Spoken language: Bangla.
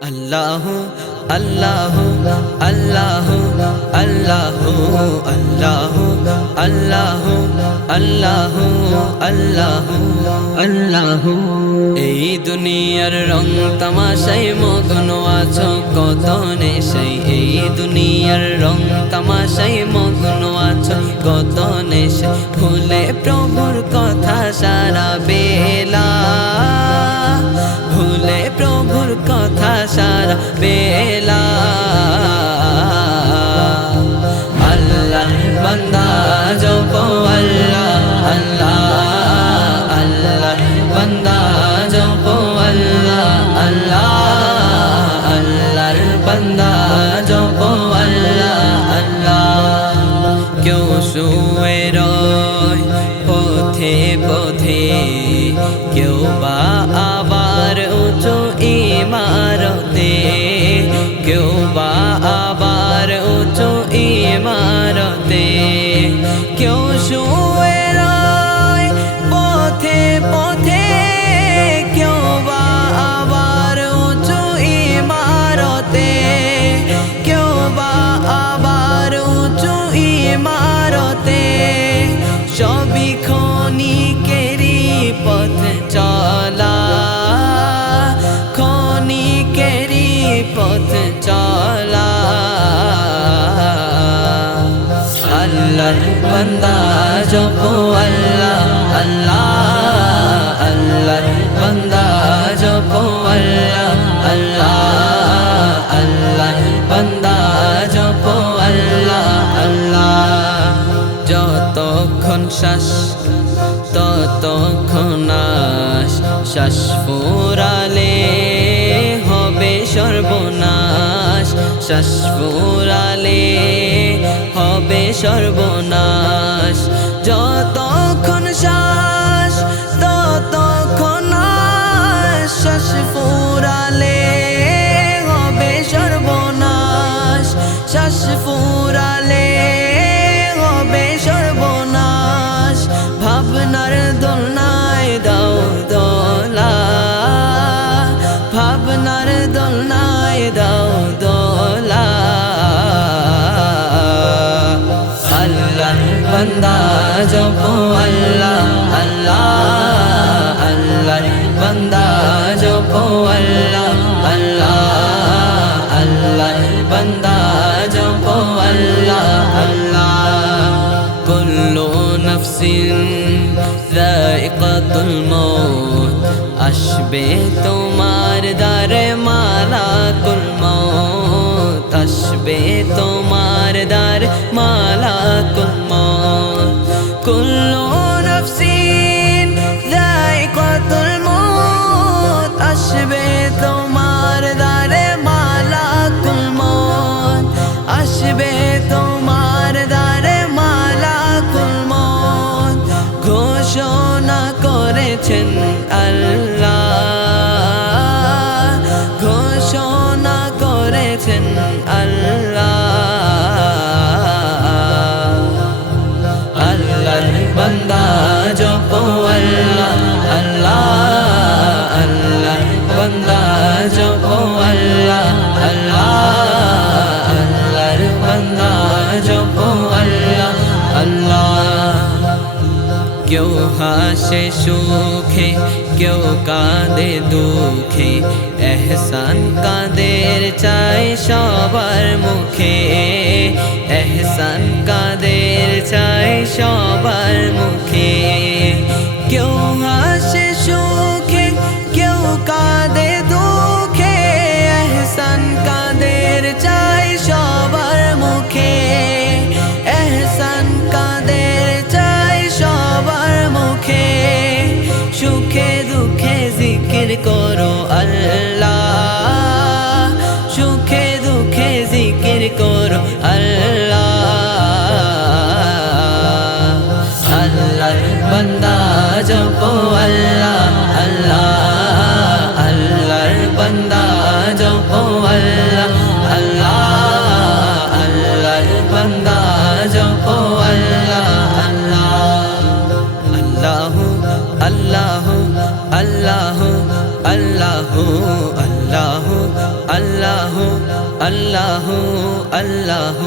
আল্লাহ আল্লাহ আল্লাহ আল্লাহ আল্লাহ আল্লাহ আল্লাহ আল্লাহ আল্লাহ। এই দুনিয়ার রং তামাশাই মগ্ন আছো, কত নেশাই এই দুনিয়ার রং তামাশাই মগ্ন আছো, কত নেশাই ভুলে প্রভুর কথা সারা বেলা। ভুলে بیلا 就 আল্লাহ বন্দা, জপ আল্লাহ আল্লাহ আল্লাহ বন্দা, জপ আল্লাহ আল্লাহ আল্লাহ বন্দা, জপ আল্লাহ আল্লাহ। যতক্ষণ শ্বাস, ততক্ষণ আস শ্বাস ফুরালে হবে সর্বনাশ। শ্বাস ফুরালে সর্বনাশ। যতক্ষণ শ্বাস ততক্ষণ শ্বাস ফুরালে হবে সর্বনাশ। শ্বাস ফুরালে হবে সর্বনাশ। ভাবনার দোলনায় بندہ جب اللہ اللہ اللہ۔ بندہ جب اللہ اللہ اللہ۔ بندہ جب اللہ اللہ۔ کلو نفس ذائقت الموت۔ اشبے تمہار دار مالا، کل موت۔ اشبے تمہار دار مالا، کل موت۔ كل نفس ذائقة الموت أشبه تمار دار ملاك الموت أشبه تمار دار ملاك الموت ঘোষণা করেছেন আল্লাহ কেউ হাসে সুখে, কেউ কাঁদে দুঃখে। এহসান কাদের চাই সবার মুখে। এহসান কাদের চাই সবার মুখে। আল্লাহর বান্দা জপ আল্লাহ আল্লাহ আল্লাহর বান্দা জপ আল্লাহ আল্লাহ আল্লাহর বান্দা জপ আল্লাহ আল্লাহ আল্লাহ আল্লাহ আল্লাহ আল্লাহ আল্লাহ আল্লাহ আল্লাহ